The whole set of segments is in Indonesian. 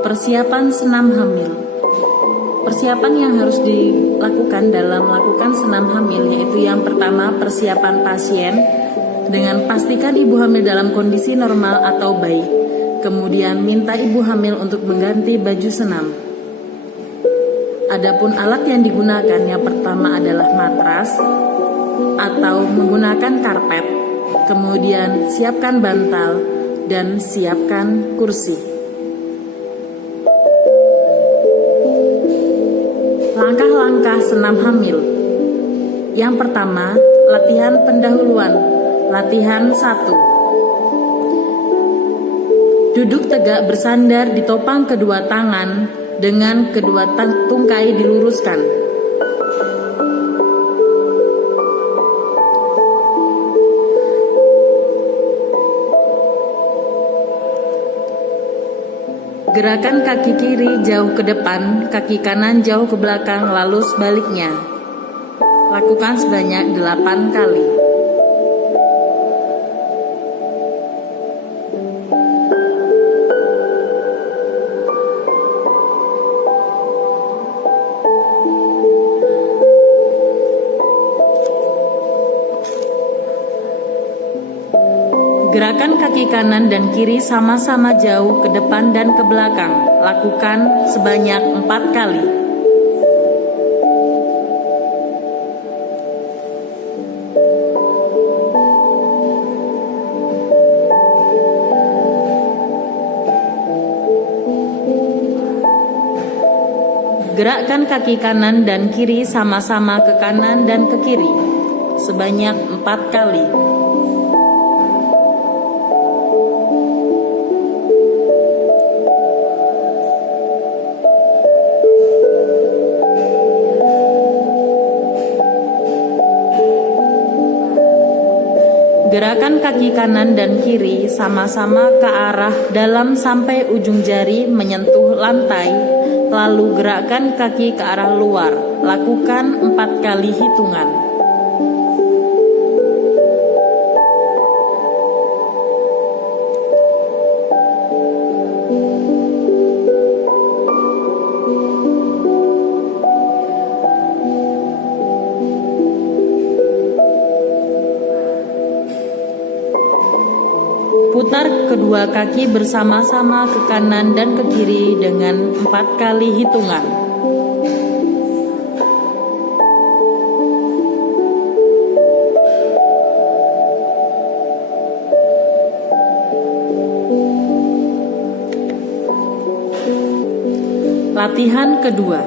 Persiapan senam hamil. Persiapan yang harus dilakukan dalam melakukan senam hamil yaitu yang pertama persiapan pasien dengan pastikan ibu hamil dalam kondisi normal atau baik. Kemudian minta ibu hamil untuk mengganti baju senam. Adapun alat yang digunakan yang pertama adalah matras atau menggunakan karpet. Kemudian siapkan bantal dan siapkan kursi. Langkah-langkah senam hamil. Yang pertama, latihan pendahuluan. Latihan 1. Duduk tegak bersandar di topang kedua tangan dengan kedua tungkai diluruskan. Gerakan kaki kiri jauh ke depan, kaki kanan jauh ke belakang, lalu sebaliknya. Lakukan sebanyak 8 kali. Gerakan kaki kanan dan kiri sama-sama jauh ke depan dan ke belakang. Lakukan sebanyak 4 kali. Gerakkan kaki kanan dan kiri sama-sama ke kanan dan ke kiri sebanyak 4 kali. Gerakan kaki kanan dan kiri sama-sama ke arah dalam sampai ujung jari menyentuh lantai, lalu gerakkan kaki ke arah luar. Lakukan 4 kali hitungan. Putar kedua kaki bersama-sama ke kanan dan ke kiri dengan 4 kali hitungan. Latihan kedua.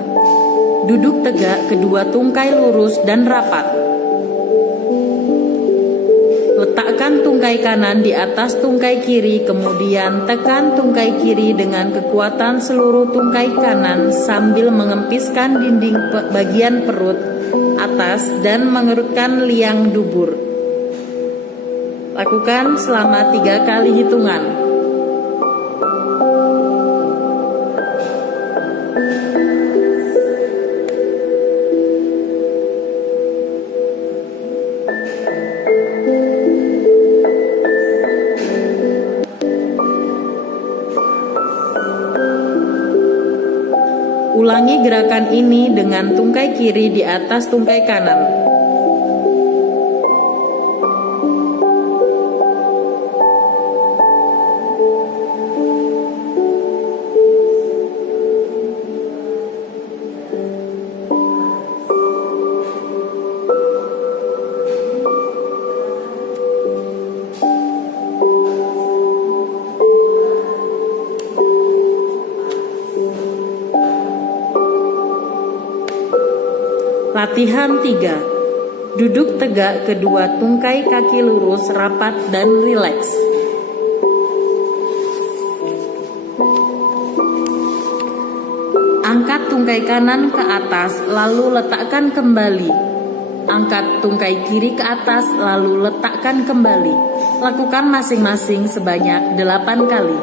Duduk tegak, kedua tungkai lurus dan rapat. Letakkan tungkai kanan di atas tungkai kiri, kemudian tekan tungkai kiri dengan kekuatan seluruh tungkai kanan sambil mengempiskan dinding bagian perut atas dan mengerutkan liang dubur. Lakukan selama 3 kali hitungan. Ulangi gerakan ini dengan tungkai kiri di atas tungkai kanan. Latihan 3. Duduk tegak, kedua tungkai kaki lurus, rapat dan rileks. Angkat tungkai kanan ke atas, lalu letakkan kembali. Angkat tungkai kiri ke atas, lalu letakkan kembali. Lakukan masing-masing sebanyak 8 kali.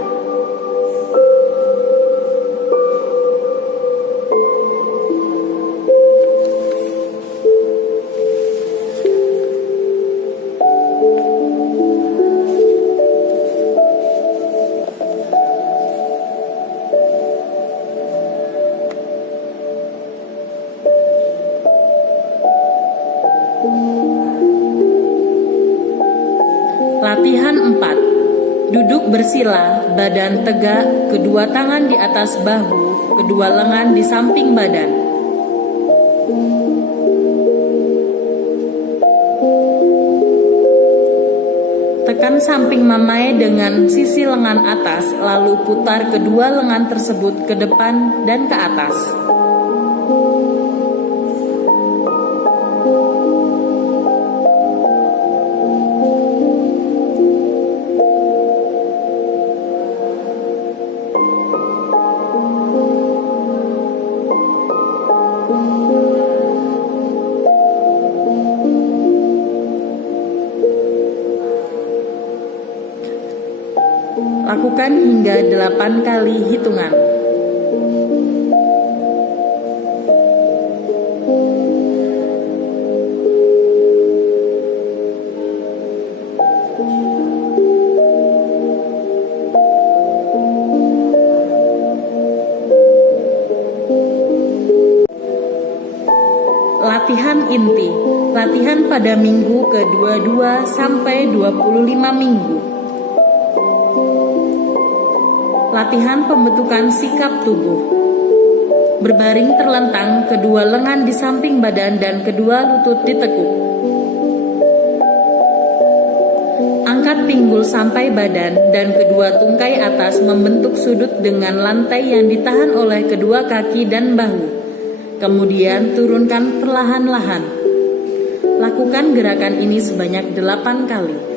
Duduk bersila, badan tegak, kedua tangan di atas bahu, kedua lengan di samping badan. Tekan samping mamae dengan sisi lengan atas, lalu putar kedua lengan tersebut ke depan dan ke atas. Lakukan hingga 8 kali hitungan. Latihan inti. Latihan pada minggu ke-22 sampai 25 minggu. Latihan pembentukan sikap tubuh. Berbaring terlentang, kedua lengan di samping badan dan kedua lutut ditekuk. Angkat pinggul sampai badan dan kedua tungkai atas membentuk sudut dengan lantai yang ditahan oleh kedua kaki dan bahu. Kemudian turunkan perlahan-lahan. Lakukan gerakan ini sebanyak 8 kali.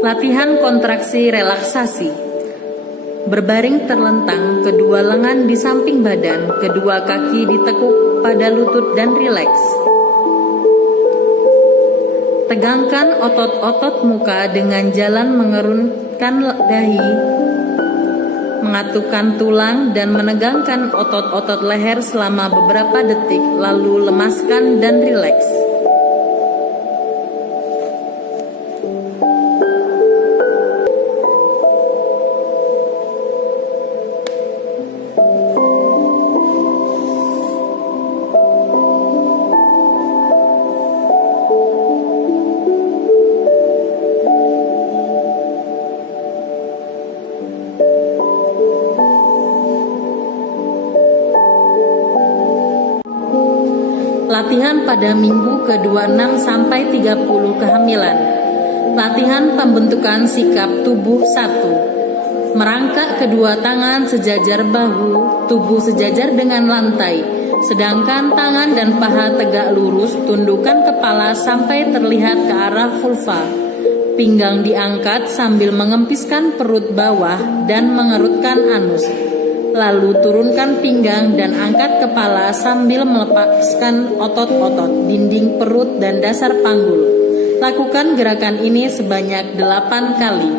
Latihan kontraksi relaksasi. Berbaring terlentang, kedua lengan di samping badan, kedua kaki ditekuk pada lutut dan rileks. Tegangkan otot-otot muka dengan jalan mengerunkan dahi, mengatupkan tulang dan menegangkan otot-otot leher selama beberapa detik, lalu lemaskan dan rileks. Latihan pada minggu ke-26 sampai 30 kehamilan. Latihan pembentukan sikap tubuh 1. Merangkak kedua tangan sejajar bahu, tubuh sejajar dengan lantai. Sedangkan tangan dan paha tegak lurus, tundukkan kepala sampai terlihat ke arah vulva. Pinggang diangkat sambil mengempiskan perut bawah dan mengerutkan anus. Lalu turunkan pinggang dan angkat kepala sambil melepaskan otot-otot, dinding perut dan dasar panggul. Lakukan gerakan ini sebanyak 8 kali.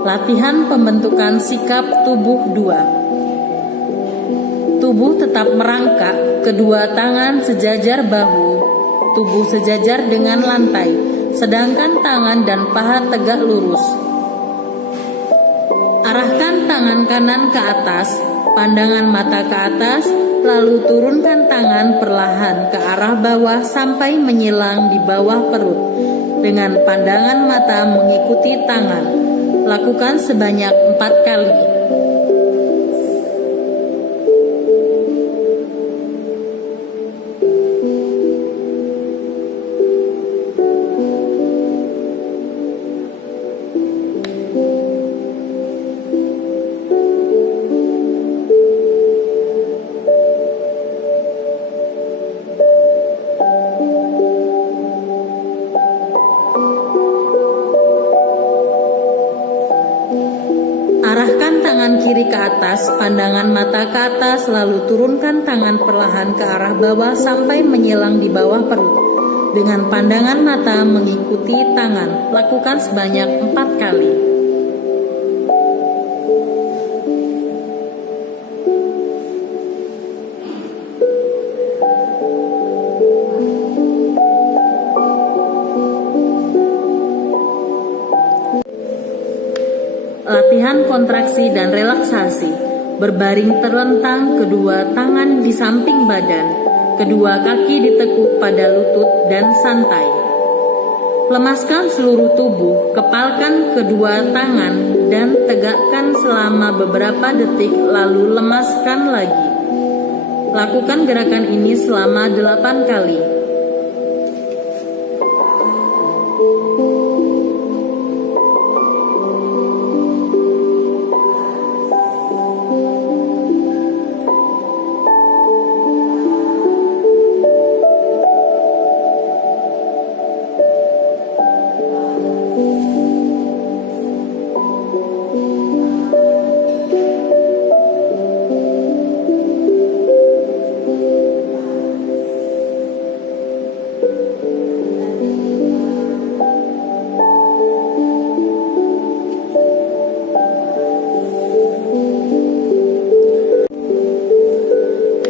Latihan pembentukan sikap tubuh 2. Tubuh tetap merangkak, kedua tangan sejajar bahu, tubuh sejajar dengan lantai, sedangkan tangan dan paha tegak lurus. Arahkan tangan kanan ke atas, pandangan mata ke atas, lalu turunkan tangan perlahan ke arah bawah sampai menyilang di bawah perut. Dengan pandangan mata mengikuti tangan. Lakukan sebanyak 4 kali. Arahkan tangan kiri ke atas, pandangan mata ke atas, lalu turunkan tangan perlahan ke arah bawah sampai menyilang di bawah perut. Dengan pandangan mata mengikuti tangan, lakukan sebanyak 4 kali. Latihan kontraksi dan relaksasi. Berbaring terlentang, kedua tangan di samping badan, kedua kaki ditekuk pada lutut dan santai. Lemaskan seluruh tubuh, kepalkan kedua tangan dan tegakkan selama beberapa detik lalu lemaskan lagi. Lakukan gerakan ini selama 8 kali.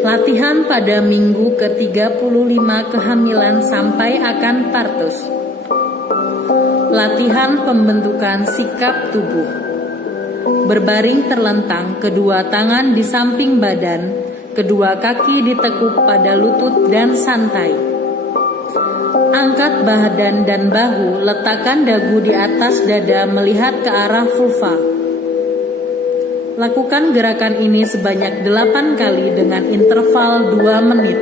Latihan pada minggu ke-35 kehamilan sampai akan partus. Latihan pembentukan sikap tubuh. Berbaring terlentang, kedua tangan di samping badan, kedua kaki ditekuk pada lutut dan santai. Angkat badan dan bahu, letakkan dagu di atas dada melihat ke arah vulva. Lakukan gerakan ini sebanyak 8 kali dengan interval 2 menit.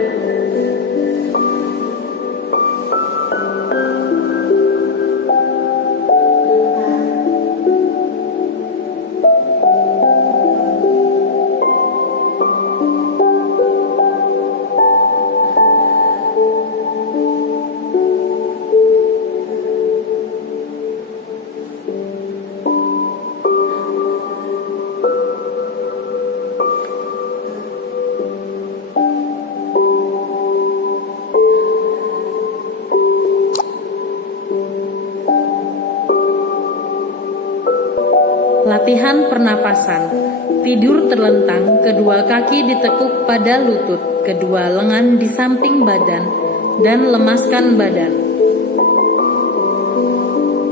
Latihan pernapasan. Tidur terlentang, kedua kaki ditekuk pada lutut, kedua lengan di samping badan, dan lemaskan badan.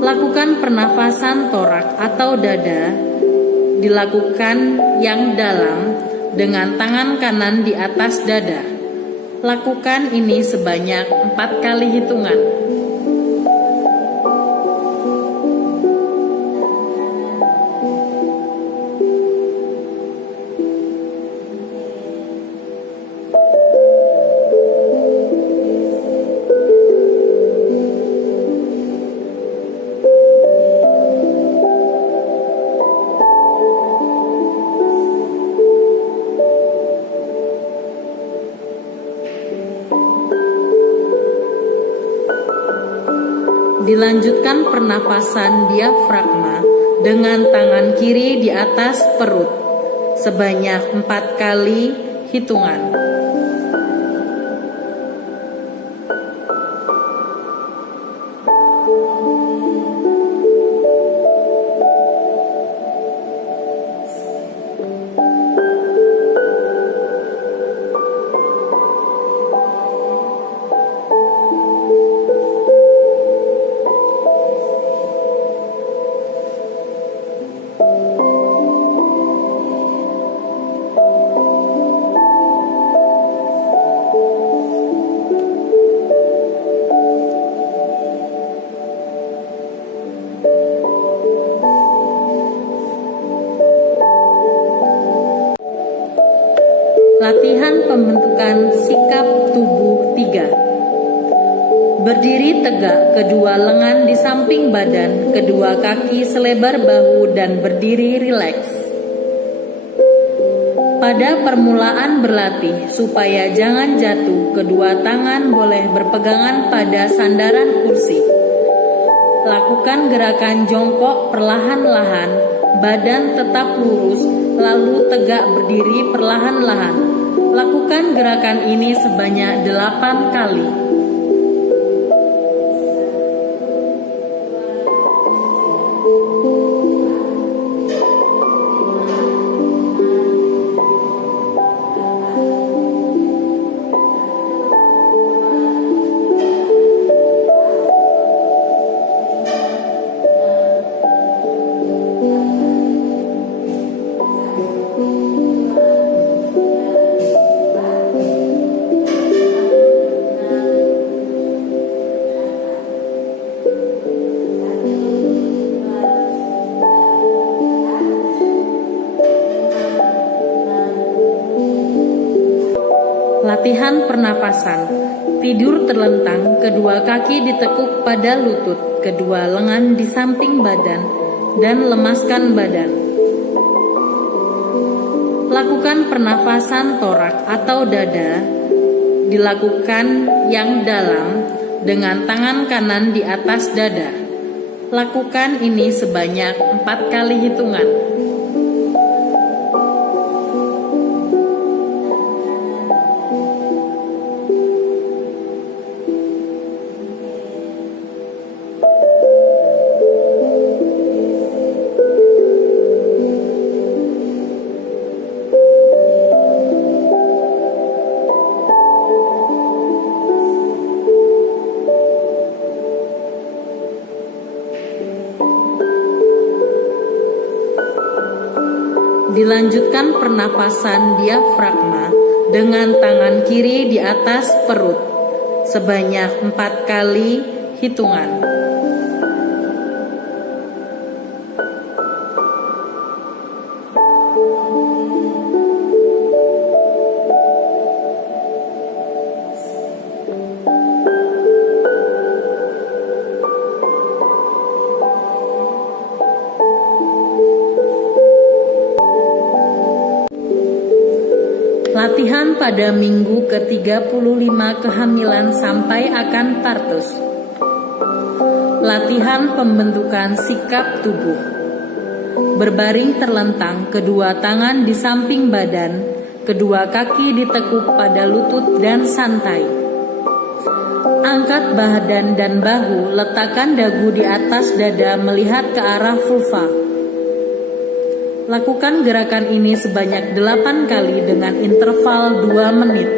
Lakukan pernapasan torak atau dada, dilakukan yang dalam dengan tangan kanan di atas dada. Lakukan ini sebanyak 4 kali hitungan. Dilanjutkan pernafasan diafragma dengan tangan kiri di atas perut sebanyak 4 kali hitungan. Latihan pembentukan sikap tubuh 3. Berdiri tegak, kedua lengan di samping badan, kedua kaki selebar bahu dan berdiri rileks. Pada permulaan berlatih, supaya jangan jatuh, kedua tangan boleh berpegangan pada sandaran kursi. Lakukan gerakan jongkok perlahan-lahan, badan tetap lurus, lalu tegak berdiri perlahan-lahan. Lakukan gerakan ini sebanyak 8 kali. Latihan pernapasan. Tidur terlentang, kedua kaki ditekuk pada lutut, kedua lengan di samping badan, dan lemaskan badan. Lakukan pernapasan torak atau dada, dilakukan yang dalam dengan tangan kanan di atas dada. Lakukan ini sebanyak 4 kali hitungan. Dilanjutkan pernafasan diafragma dengan tangan kiri di atas perut sebanyak 4 kali hitungan. Latihan pada minggu ke-35 kehamilan sampai akan partus. Latihan pembentukan sikap tubuh. Berbaring terlentang, kedua tangan di samping badan, kedua kaki ditekuk pada lutut dan santai. Angkat badan dan bahu, letakkan dagu di atas dada melihat ke arah vulva. Lakukan gerakan ini sebanyak 8 kali dengan interval 2 menit.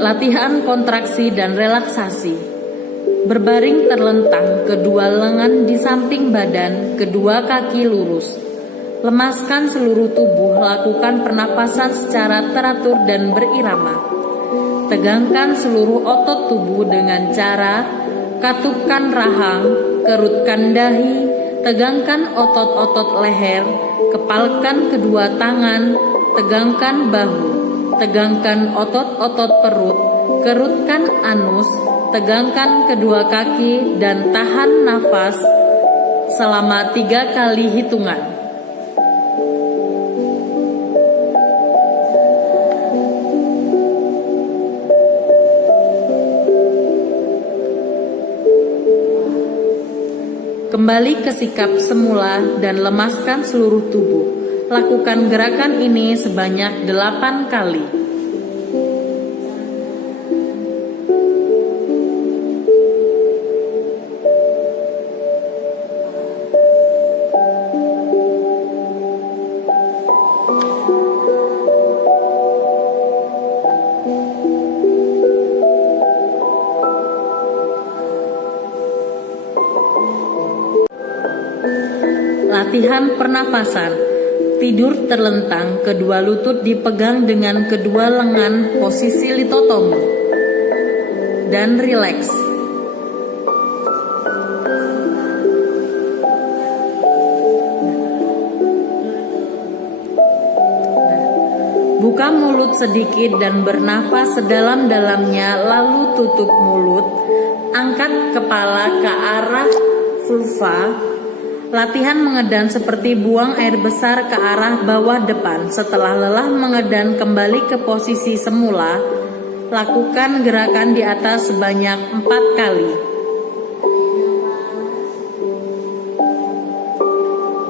Latihan kontraksi dan relaksasi. Berbaring terlentang, kedua lengan di samping badan, kedua kaki lurus. Lemaskan seluruh tubuh, lakukan pernapasan secara teratur dan berirama. Tegangkan seluruh otot tubuh dengan cara katupkan rahang, kerutkan dahi, tegangkan otot-otot leher, kepalkan kedua tangan, tegangkan bahu. Tegangkan otot-otot perut, kerutkan anus, tegangkan kedua kaki dan tahan nafas selama 3 kali hitungan. Kembali ke sikap semula dan lemaskan seluruh tubuh. Lakukan gerakan ini sebanyak 8 kali. Latihan pernafasan. Tidur terlentang, kedua lutut dipegang dengan kedua lengan, posisi litotomi. Dan rileks. Buka mulut sedikit dan bernafas sedalam-dalamnya, lalu tutup mulut. Angkat kepala ke arah vulva. Latihan mengedan seperti buang air besar ke arah bawah depan. Setelah lelah mengedan kembali ke posisi semula, lakukan gerakan di atas sebanyak 4 kali.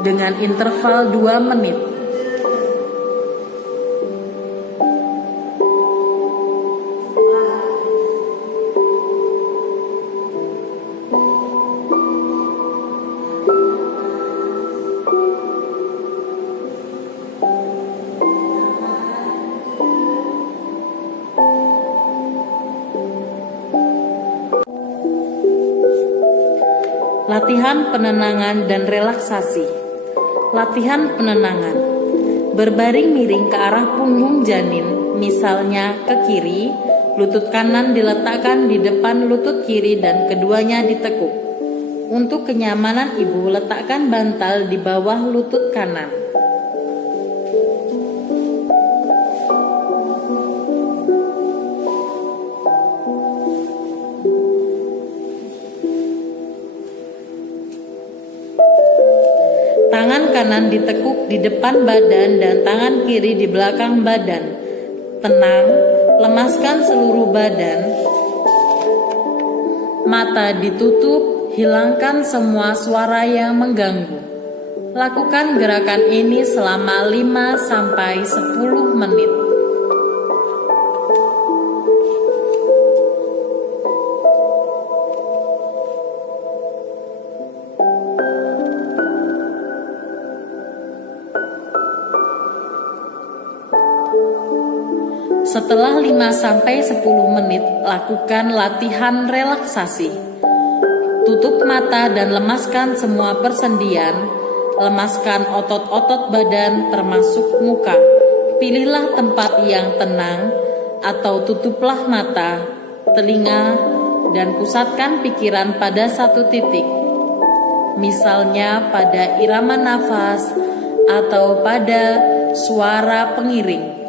Dengan interval 2 menit. Latihan penenangan dan relaksasi. Latihan penenangan. Berbaring miring ke arah punggung janin, misalnya ke kiri, lutut kanan diletakkan di depan lutut kiri dan keduanya ditekuk. Untuk kenyamanan ibu, letakkan bantal di bawah lutut kanan. Tangan kanan ditekuk di depan badan dan tangan kiri di belakang badan. Tenang, lemaskan seluruh badan. Mata ditutup, hilangkan semua suara yang mengganggu. Lakukan gerakan ini selama 5-10 menit. Setelah 5-10 menit, lakukan latihan relaksasi. Tutup mata dan lemaskan semua persendian. Lemaskan otot-otot badan termasuk muka. Pilihlah tempat yang tenang atau tutuplah mata, telinga, dan pusatkan pikiran pada satu titik. Misalnya pada irama nafas atau pada suara pengiring.